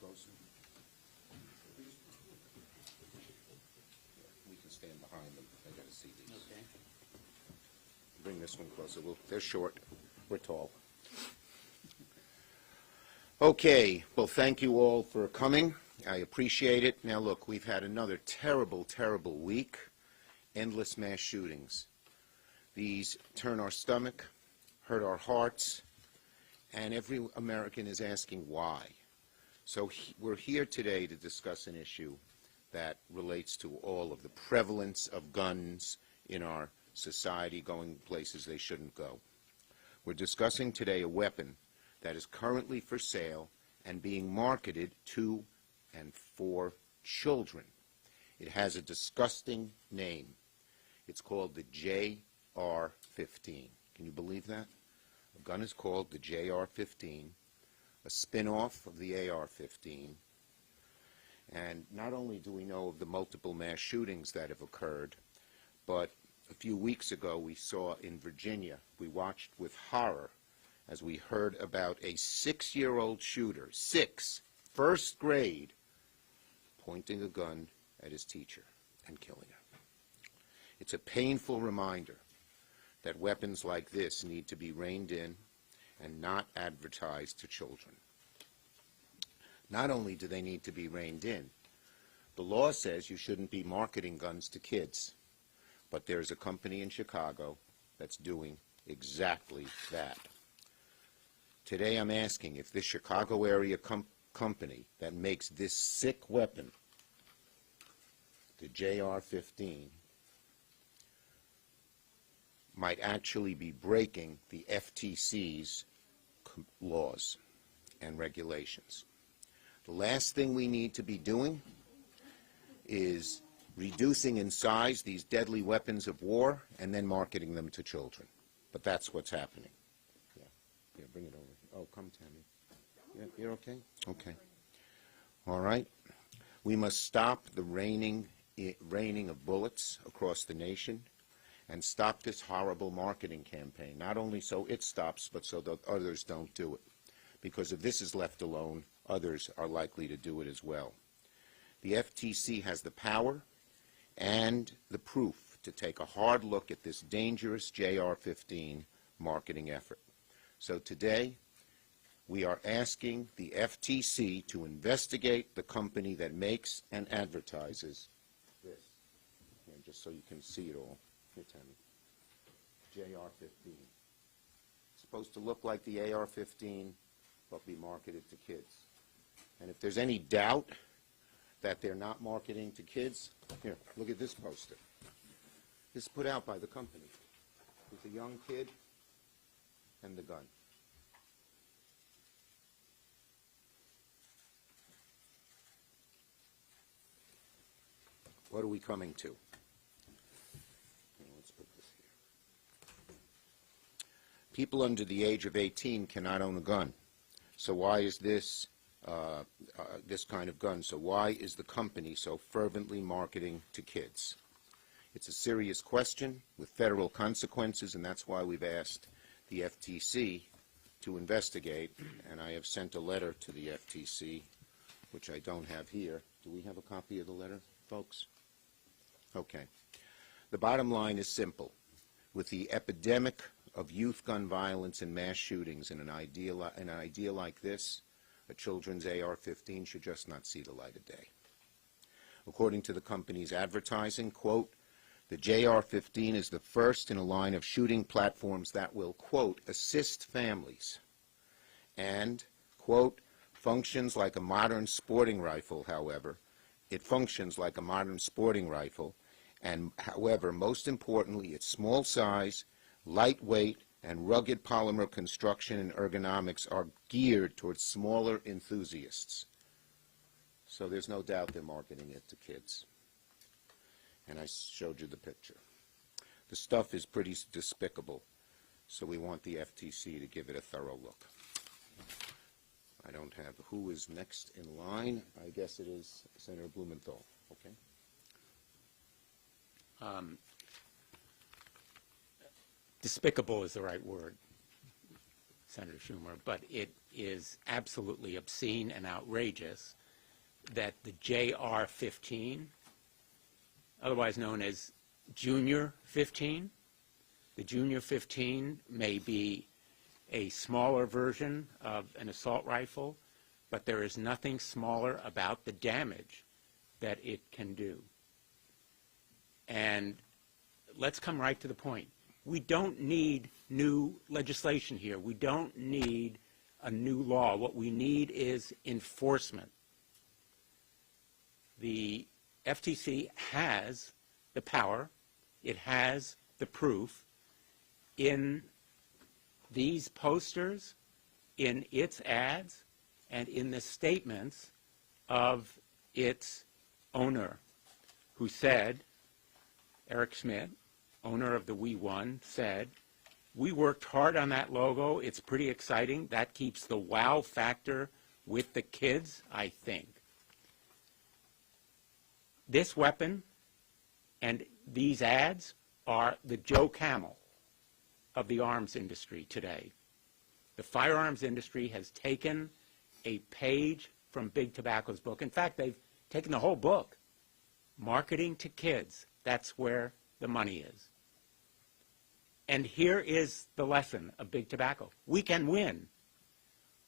Closer. We can stand behind them. I got to see these. Okay. Bring this one closer. They're short. We're tall. Okay. Well, thank you all for coming. I appreciate it. Now, look, we've had another terrible, terrible week. Endless mass shootings. These turn our stomach, hurt our hearts, and every American is asking why. So we're here today to discuss an issue that relates to all of the prevalence of guns in our society going places they shouldn't go. We're discussing today a weapon that is currently for sale and being marketed to and for children. It has a disgusting name. It's called the JR-15. Can you believe that? A gun is called the JR-15, a spin-off of the AR-15. And not only do we know of the multiple mass shootings that have occurred, but a few weeks ago we saw in Virginia, we watched with horror as we heard about a 6-year-old shooter, first grade, pointing a gun at his teacher and killing her. It's a painful reminder that weapons like this need to be reined in and not advertised to children. Not only do they need to be reined in, the law says you shouldn't be marketing guns to kids, but there's a company in Chicago that's doing exactly that. Today I'm asking if this Chicago area company that makes this sick weapon, the JR-15, might actually be breaking the FTC's laws and regulations. The last thing we need to be doing is reducing in size these deadly weapons of war and then marketing them to children. But that's what's happening. Yeah, bring it over. Oh, come, Tammy. Yeah, you're okay? Okay. All right. We must stop the raining of bullets across the nation and stop this horrible marketing campaign, not only so it stops, but so that others don't do it. Because if this is left alone, others are likely to do it as well. The FTC has the power and the proof to take a hard look at this dangerous JR-15 marketing effort. So today, we are asking the FTC to investigate the company that makes and advertises this. And just so you can see it all. Here, Tammy. JR-15. It's supposed to look like the AR-15, but be marketed to kids. And if there's any doubt that they're not marketing to kids, here, look at this poster. This is put out by the company with a young kid and the gun. What are we coming to? Let's put this here. People under the age of 18 cannot own a gun. So why is this kind of gun? So why is the company so fervently marketing to kids? It's a serious question with federal consequences, and that's why we've asked the FTC to investigate, and I have sent a letter to the FTC, which I don't have here. Do we have a copy of the letter, folks? Okay. The bottom line is simple. With the epidemic of youth gun violence and mass shootings in an idea like this, a children's AR-15 should just not see the light of day. According to the company's advertising, quote, the JR-15 is the first in a line of shooting platforms that will, quote, assist families and, quote, functions like a modern sporting rifle, however. It functions like a modern sporting rifle, and, however, most importantly, its small size, lightweight, and rugged polymer construction and ergonomics are geared towards smaller enthusiasts. So there's no doubt they're marketing it to kids. And I showed you the picture. The stuff is pretty despicable, so we want the FTC to give it a thorough look. I don't have who is next in line. I guess it is Senator Blumenthal. Okay. Despicable is the right word. Senator Schumer, but it is absolutely obscene and outrageous that the JR-15, otherwise known as Junior 15, the Junior 15 may be a smaller version of an assault rifle, but there is nothing smaller about the damage that it can do. And let's come right to the point. We don't need new legislation here. We don't need a new law. What we need is enforcement. The FTC has the power. It has the proof in these posters, in its ads, and in the statements of its owner, who said, Eric Schmidt, owner of the We Won, said, "We worked hard on that logo. It's pretty exciting. That keeps the wow factor with the kids, I think." This weapon and these ads are the Joe Camel of the arms industry today. The firearms industry has taken a page from Big Tobacco's book. In fact, they've taken the whole book. Marketing to kids, that's where the money is. And here is the lesson of Big Tobacco. We can win.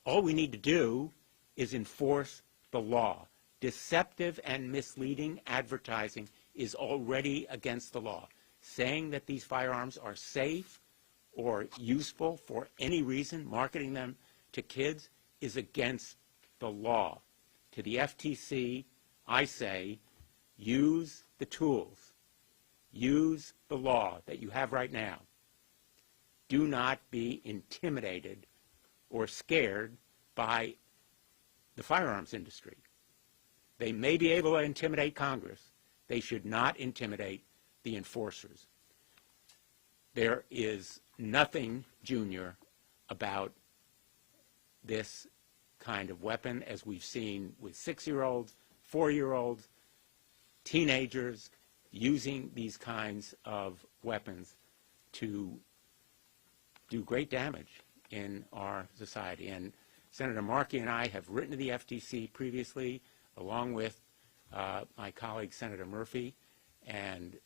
All we need to do is enforce the law. Deceptive and misleading advertising is already against the law. Saying that these firearms are safe or useful for any reason, marketing them to kids, is against the law. To the FTC, I say, use the tools. Use the law that you have right now. Do not be intimidated or scared by the firearms industry. They may be able to intimidate Congress. They should not intimidate the enforcers. There is nothing junior about this kind of weapon, as we've seen with 6-year-olds, 4-year-olds, teenagers using these kinds of weapons to do great damage in our society. And Senator Markey and I have written to the FTC previously, along with my colleague Senator Murphy, and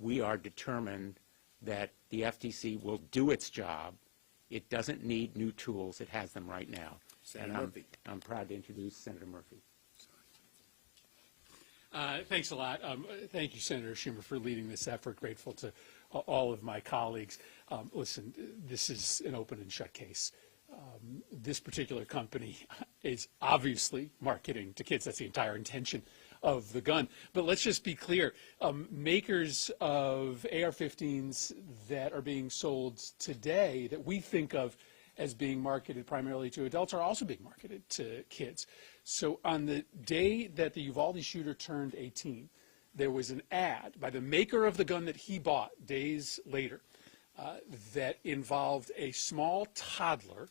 we are determined that the FTC will do its job. It doesn't need new tools. It has them right now. Senator Murphy. I'm proud to introduce Senator Murphy. Thanks a lot. Thank you, Senator Schumer, for leading this effort. Grateful to all of my colleagues. Listen, this is an open and shut case. This particular company is obviously marketing to kids. That's the entire intention of the gun. But let's just be clear. Makers of AR-15s that are being sold today that we think of as being marketed primarily to adults are also being marketed to kids. So on the day that the Uvalde shooter turned 18, there was an ad by the maker of the gun that he bought days later that involved a small toddler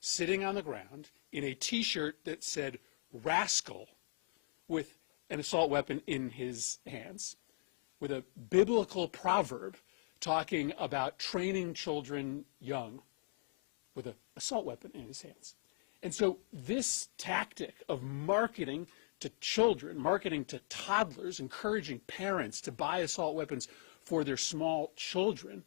sitting on the ground in a T-shirt that said "Rascal" with an assault weapon in his hands, with a biblical proverb talking about training children young with an assault weapon in his hands. And so this tactic of marketing to children, marketing to toddlers, encouraging parents to buy assault weapons for their small children,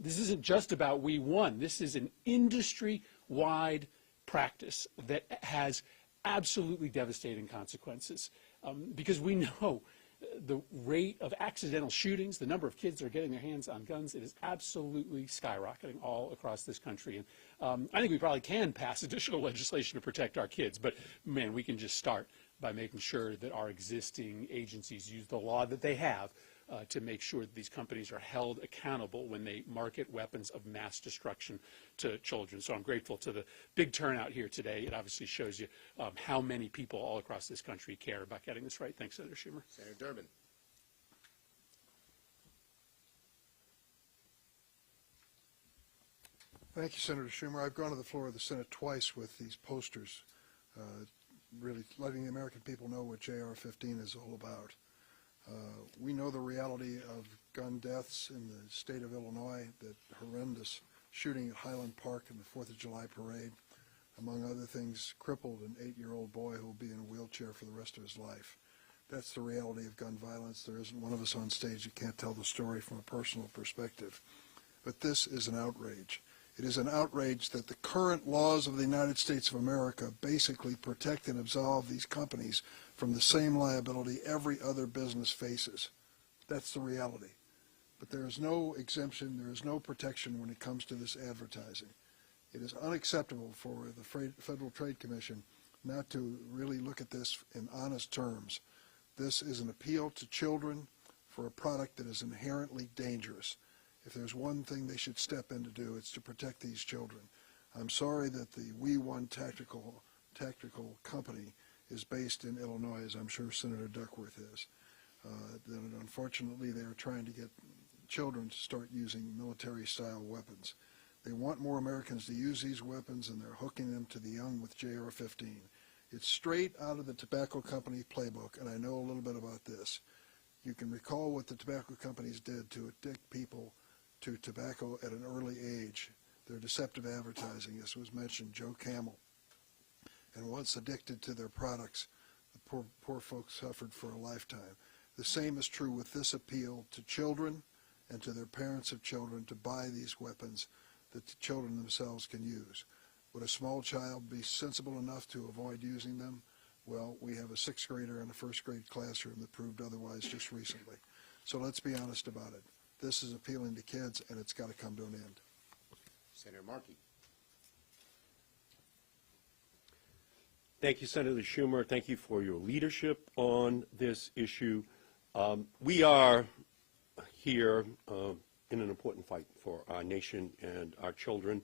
this isn't just about We Won. This is an industry-wide practice that has absolutely devastating consequences. Because we know the rate of accidental shootings, the number of kids that are getting their hands on guns, it is absolutely skyrocketing all across this country. And I think we probably can pass additional legislation to protect our kids, but man, we can just start by making sure that our existing agencies use the law that they have to make sure that these companies are held accountable when they market weapons of mass destruction to children. So I'm grateful to the big turnout here today. It obviously shows you how many people all across this country care about getting this right. Thanks, Senator Schumer. Senator Durbin. Thank you, Senator Schumer. I've gone to the floor of the Senate twice with these posters, really letting the American people know what JR-15 is all about. We know the reality of gun deaths in the state of Illinois, that horrendous shooting at Highland Park in the 4th of July parade. Among other things, crippled an 8-year-old boy who will be in a wheelchair for the rest of his life. That's the reality of gun violence. There isn't one of us on stage that can't tell the story from a personal perspective. But this is an outrage. It is an outrage that the current laws of the United States of America basically protect and absolve these companies from the same liability every other business faces. That's the reality. But there is no exemption, there is no protection when it comes to this advertising. It is unacceptable for the Federal Trade Commission not to really look at this in honest terms. This is an appeal to children for a product that is inherently dangerous. If there's one thing they should step in to do, it's to protect these children. I'm sorry that the We1 tactical company is based in Illinois, as I'm sure Senator Duckworth is. That unfortunately they are trying to get children to start using military-style weapons. They want more Americans to use these weapons, and they're hooking them to the young with JR-15. It's straight out of the tobacco company playbook, and I know a little bit about this. You can recall what the tobacco companies did to addict people to tobacco at an early age. Their deceptive advertising, as was mentioned, Joe Camel. And once addicted to their products, the poor folks suffered for a lifetime. The same is true with this appeal to children and to their parents of children to buy these weapons that the children themselves can use. Would a small child be sensible enough to avoid using them? Well, we have a 6th grader in a 1st grade classroom that proved otherwise just recently. So let's be honest about it. This is appealing to kids, and it's got to come to an end. Senator Markey. Thank you, Senator Schumer. Thank you for your leadership on this issue. We are here in an important fight for our nation and our children.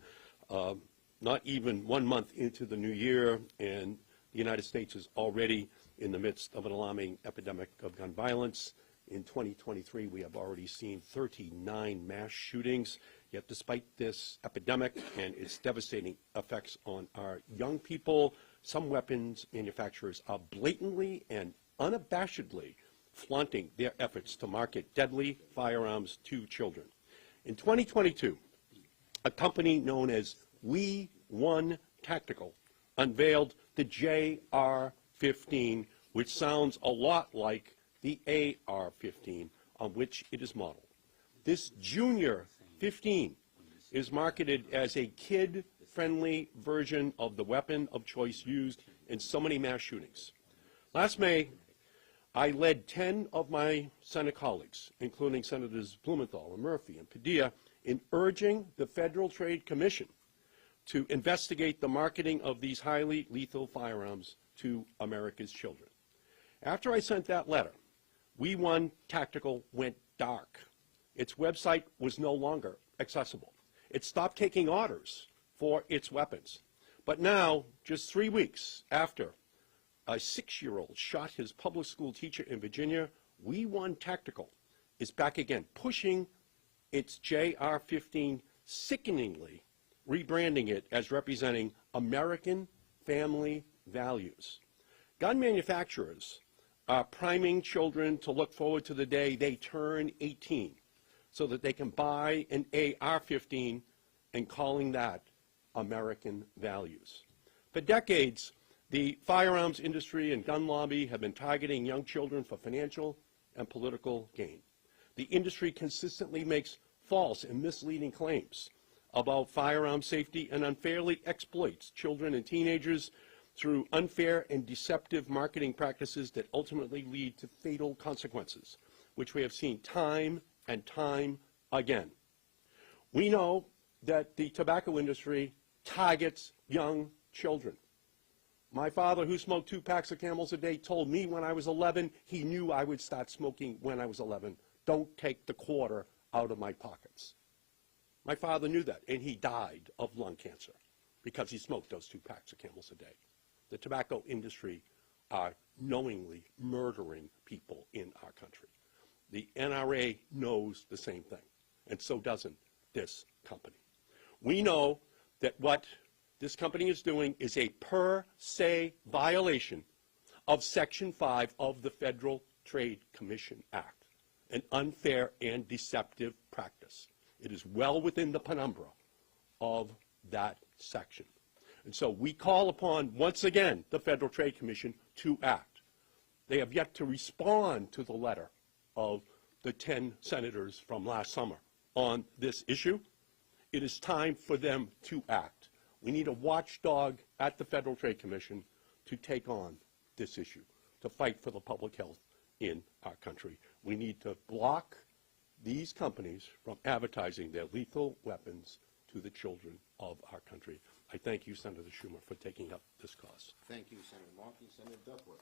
Not even 1 month into the new year, and the United States is already in the midst of an alarming epidemic of gun violence. In 2023, we have already seen 39 mass shootings. Yet despite this epidemic and its devastating effects on our young people, some weapons manufacturers are blatantly and unabashedly flaunting their efforts to market deadly firearms to children. In 2022, a company known as We1 Tactical unveiled the JR-15, which sounds a lot like the AR-15 on which it is modeled. This Junior 15 is marketed as a kid-friendly version of the weapon of choice used in so many mass shootings. Last May, I led 10 of my Senate colleagues, including Senators Blumenthal and Murphy and Padilla, in urging the Federal Trade Commission to investigate the marketing of these highly lethal firearms to America's children. After I sent that letter, We1 Tactical went dark. Its website was no longer accessible. It stopped taking orders for its weapons. But now, just 3 weeks after a 6-year-old shot his public school teacher in Virginia, We1 Tactical is back again, pushing its JR-15, sickeningly rebranding it as representing American family values. Gun manufacturers are priming children to look forward to the day they turn 18 so that they can buy an AR-15 and calling that American values. For decades, the firearms industry and gun lobby have been targeting young children for financial and political gain. The industry consistently makes false and misleading claims about firearm safety and unfairly exploits children and teenagers through unfair and deceptive marketing practices that ultimately lead to fatal consequences, which we have seen time and time again. We know that the tobacco industry targets young children. My father, who smoked 2 packs of Camels a day, told me when I was 11 he knew I would start smoking when I was 11. Don't take the quarter out of my pockets. My father knew that, and he died of lung cancer because he smoked those 2 packs of Camels a day. The tobacco industry are knowingly murdering people in our country. The NRA knows the same thing, and so doesn't this company. We know that what this company is doing is a per se violation of Section 5 of the Federal Trade Commission Act, an unfair and deceptive practice. It is well within the penumbra of that section. And so we call upon, once again, the Federal Trade Commission to act. They have yet to respond to the letter of the 10 senators from last summer on this issue. It is time for them to act. We need a watchdog at the Federal Trade Commission to take on this issue, to fight for the public health in our country. We need to block these companies from advertising their lethal weapons to the children of our country. I thank you, Senator Schumer, for taking up this cause. Thank you, Senator Markey. Senator Duckworth.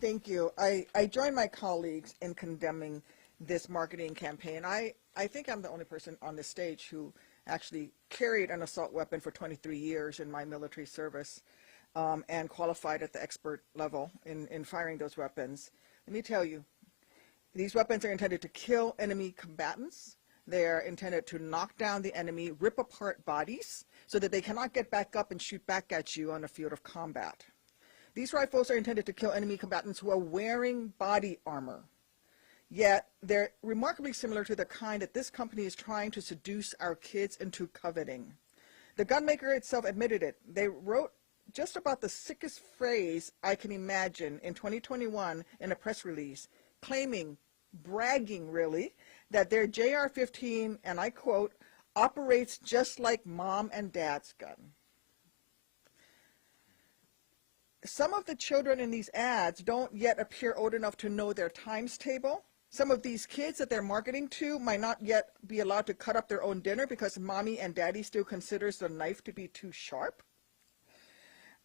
Thank you. I join my colleagues in condemning this marketing campaign. I think I'm the only person on this stage who actually carried an assault weapon for 23 years in my military service and qualified at the expert level in firing those weapons. Let me tell you, these weapons are intended to kill enemy combatants. They are intended to knock down the enemy, rip apart bodies so that they cannot get back up and shoot back at you on the field of combat. These rifles are intended to kill enemy combatants who are wearing body armor. Yet they're remarkably similar to the kind that this company is trying to seduce our kids into coveting. The gun maker itself admitted it. They wrote just about the sickest phrase I can imagine in 2021 in a press release, claiming, bragging really, that their JR-15, and I quote, operates just like mom and dad's gun. Some of the children in these ads don't yet appear old enough to know their times table. Some of these kids that they're marketing to might not yet be allowed to cut up their own dinner because mommy and daddy still considers the knife to be too sharp.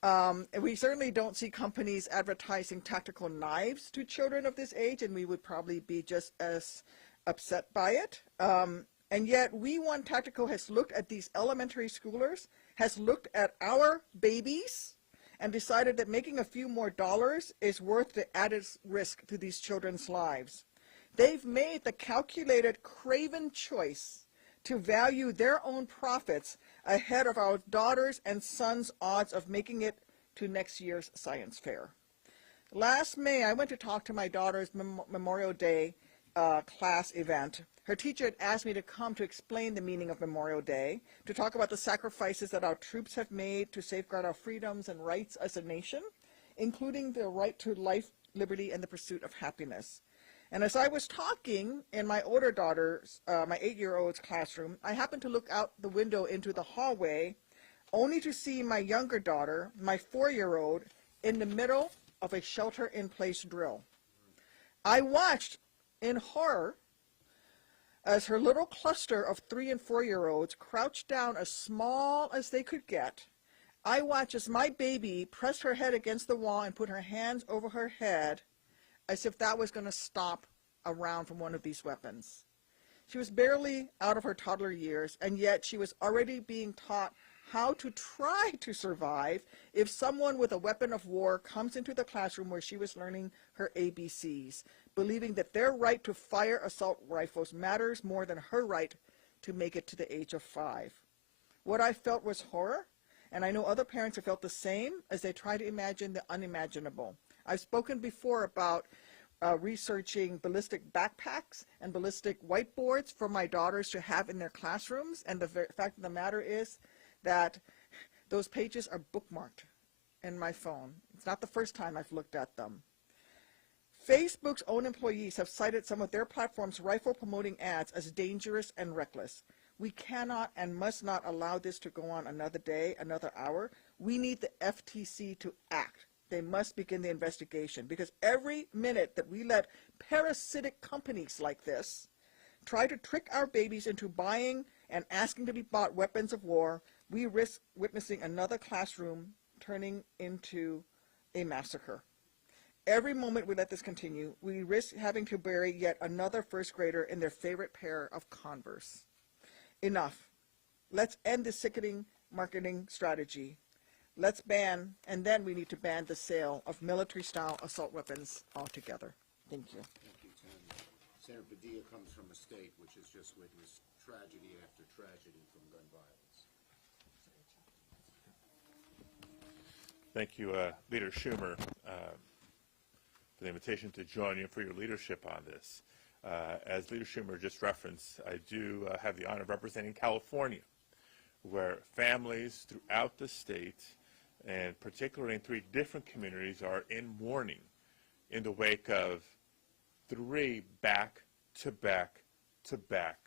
And we certainly don't see companies advertising tactical knives to children of this age, and we would probably be just as upset by it. And yet We Want Tactical has looked at these elementary schoolers, has looked at our babies, and decided that making a few more dollars is worth the added risk to these children's lives. They've made the calculated, craven choice to value their own profits ahead of our daughters' and sons' odds of making it to next year's science fair. Last May, I went to talk to my daughter's Memorial Day class event. Her teacher had asked me to come to explain the meaning of Memorial Day, to talk about the sacrifices that our troops have made to safeguard our freedoms and rights as a nation, including the right to life, liberty, and the pursuit of happiness. And as I was talking in my older daughter's, my 8-year-old's classroom, I happened to look out the window into the hallway, only to see my younger daughter, my 4-year-old, in the middle of a shelter-in-place drill. I watched in horror as her little cluster of 3- and 4-year-olds crouched down as small as they could get. I watched as my baby pressed her head against the wall and put her hands over her head as if that was going to stop a round from one of these weapons. She was barely out of her toddler years, and yet she was already being taught how to try to survive if someone with a weapon of war comes into the classroom where she was learning her ABCs, believing that their right to fire assault rifles matters more than her right to make it to the age of 5. What I felt was horror, and I know other parents have felt the same as they try to imagine the unimaginable. I've spoken before about researching ballistic backpacks and ballistic whiteboards for my daughters to have in their classrooms, and the fact of the matter is that those pages are bookmarked in my phone. It's not the first time I've looked at them. Facebook's own employees have cited some of their platform's rifle-promoting ads as dangerous and reckless. We cannot and must not allow this to go on another day, another hour. We need the FTC to act. They must begin the investigation, because every minute that we let parasitic companies like this try to trick our babies into buying and asking to be bought weapons of war, we risk witnessing another classroom turning into a massacre. Every moment we let this continue, we risk having to bury yet another first grader in their favorite pair of Converse. Enough. Let's end this sickening marketing strategy. Let's ban, and then we need to ban the sale of military-style assault weapons altogether. Thank you. Thank you, Tammy. Senator Padilla comes from a state which has just witnessed tragedy after tragedy from gun violence. Thank you, Leader Schumer. for the invitation to join you, for your leadership on this. As Leader Schumer just referenced, I do have the honor of representing California, where families throughout the state, and particularly in 3 different communities, are in mourning in the wake of 3 back-to-back-to-back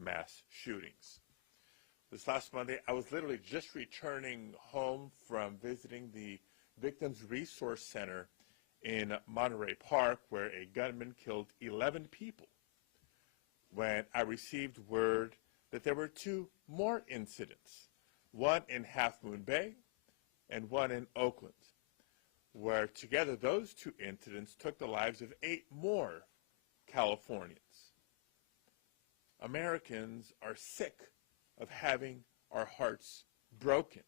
mass shootings. This last Monday, I was literally just returning home from visiting the Victims Resource Center in Monterey Park, where a gunman killed 11 people, when I received word that there were 2 more incidents, one in Half Moon Bay and one in Oakland, where together those 2 incidents took the lives of 8 more Californians. Americans are sick of having our hearts broken.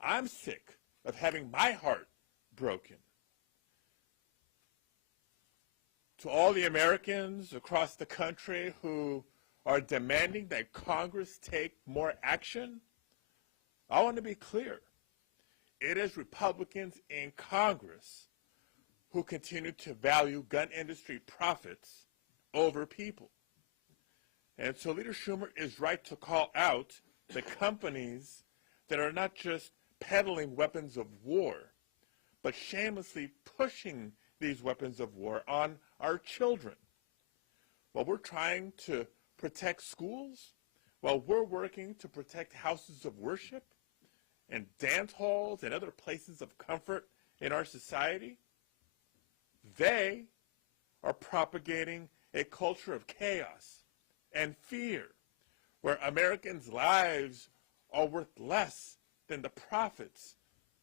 I'm sick of having my heart broken. To all the Americans across the country who are demanding that Congress take more action, I want to be clear. It is Republicans in Congress who continue to value gun industry profits over people. And so Leader Schumer is right to call out the companies that are not just peddling weapons of war, but shamelessly pushing these weapons of war on our children. While we're trying to protect schools, while we're working to protect houses of worship and dance halls and other places of comfort in our society, they are propagating a culture of chaos and fear, where Americans' lives are worth less than the profits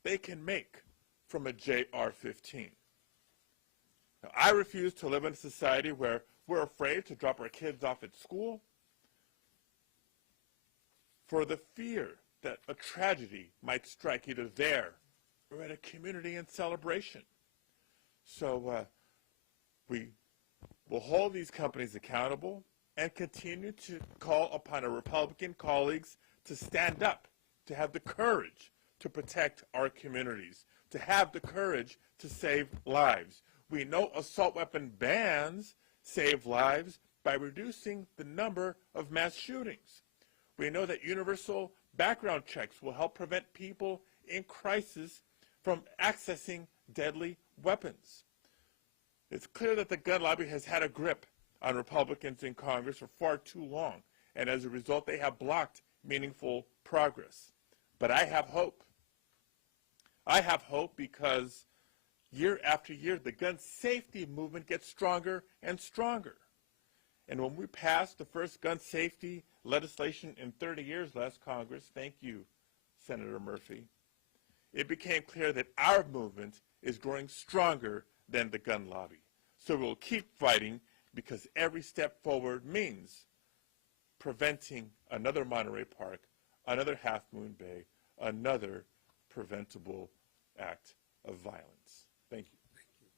they can make from a JR-15. Now, I refuse to live in a society where we're afraid to drop our kids off at school for the fear that a tragedy might strike either there or at a community in celebration. So we will hold these companies accountable and continue to call upon our Republican colleagues to stand up, to have the courage to protect our communities, to have the courage to save lives. We know assault weapon bans save lives by reducing the number of mass shootings. We know that universal background checks will help prevent people in crisis from accessing deadly weapons. It's clear that the gun lobby has had a grip on Republicans in Congress for far too long, and as a result, they have blocked meaningful progress. But I have hope. I have hope because year after year, the gun safety movement gets stronger and stronger. And when we passed the first gun safety legislation in 30 years last Congress, thank you, Senator Murphy, it became clear that our movement is growing stronger than the gun lobby. So we'll keep fighting, because every step forward means preventing another Monterey Park, another Half Moon Bay, another preventable act of violence. Thank you.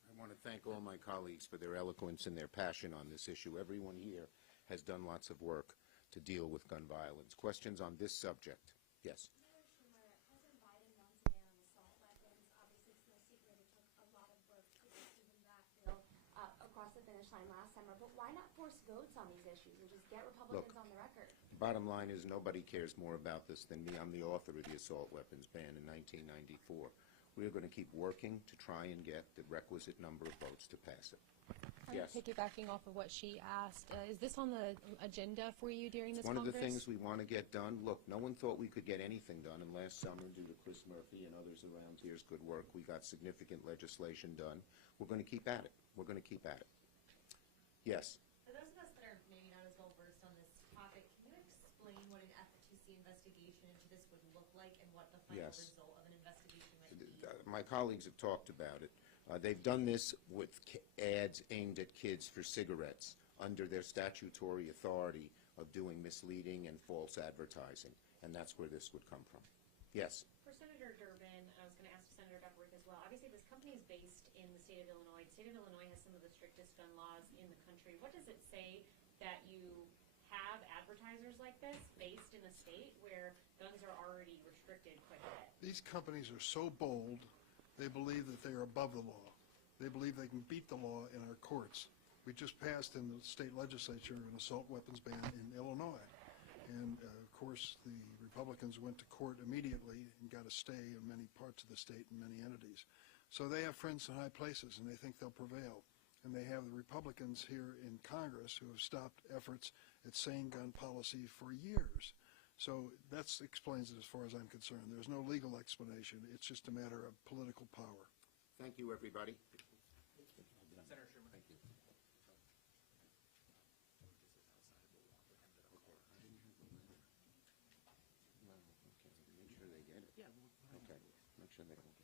I want to thank all my colleagues for their eloquence and their passion on this issue. Everyone here has done lots of work to deal with gun violence. Questions on this subject? Yes. Last summer, but why not force votes on these issues and just get Republicans on the record? Bottom line is nobody cares more about this than me. I'm the author of the assault weapons ban in 1994. We are going to keep working to try and get the requisite number of votes to pass it. Yes. Piggybacking off of what she asked, is this on the agenda for you during this One Congress? of the things we want to get done. Look, no one thought we could get anything done, and last summer, due to Chris Murphy and others around here's good work, we got significant legislation done. We're going to keep at it. We're going to keep at it. Yes. For those of us that are maybe not as well versed on this topic, can you explain what an FTC investigation into this would look like and what the final result of an investigation might be? My colleagues have talked about it. They've done this with ads aimed at kids for cigarettes under their statutory authority of doing misleading and false advertising, and that's where this would come from. Yes. For Senator Durbin, I was going to ask Senator Duckworth as well. Obviously, this company is based in the state of Illinois. The state of Illinois has some of the strictest gun laws in the country. What does it say that you have advertisers like this based in a state where guns are already restricted quite a bit? These companies are so bold, they believe that they are above the law. They believe they can beat the law in our courts. We just passed in the state legislature an assault weapons ban in Illinois. And, of course, the Republicans went to court immediately and got a stay in many parts of the state and many entities. So they have friends in high places, and they think they'll prevail. And they have the Republicans here in Congress who have stopped efforts at sane gun policy for years. So that explains it as far as I'm concerned. There's no legal explanation. It's just a matter of political power. Thank you, everybody. Senator Schumer. Thank you. Well, okay, make sure they get it. Yeah. Okay, make sure they get it.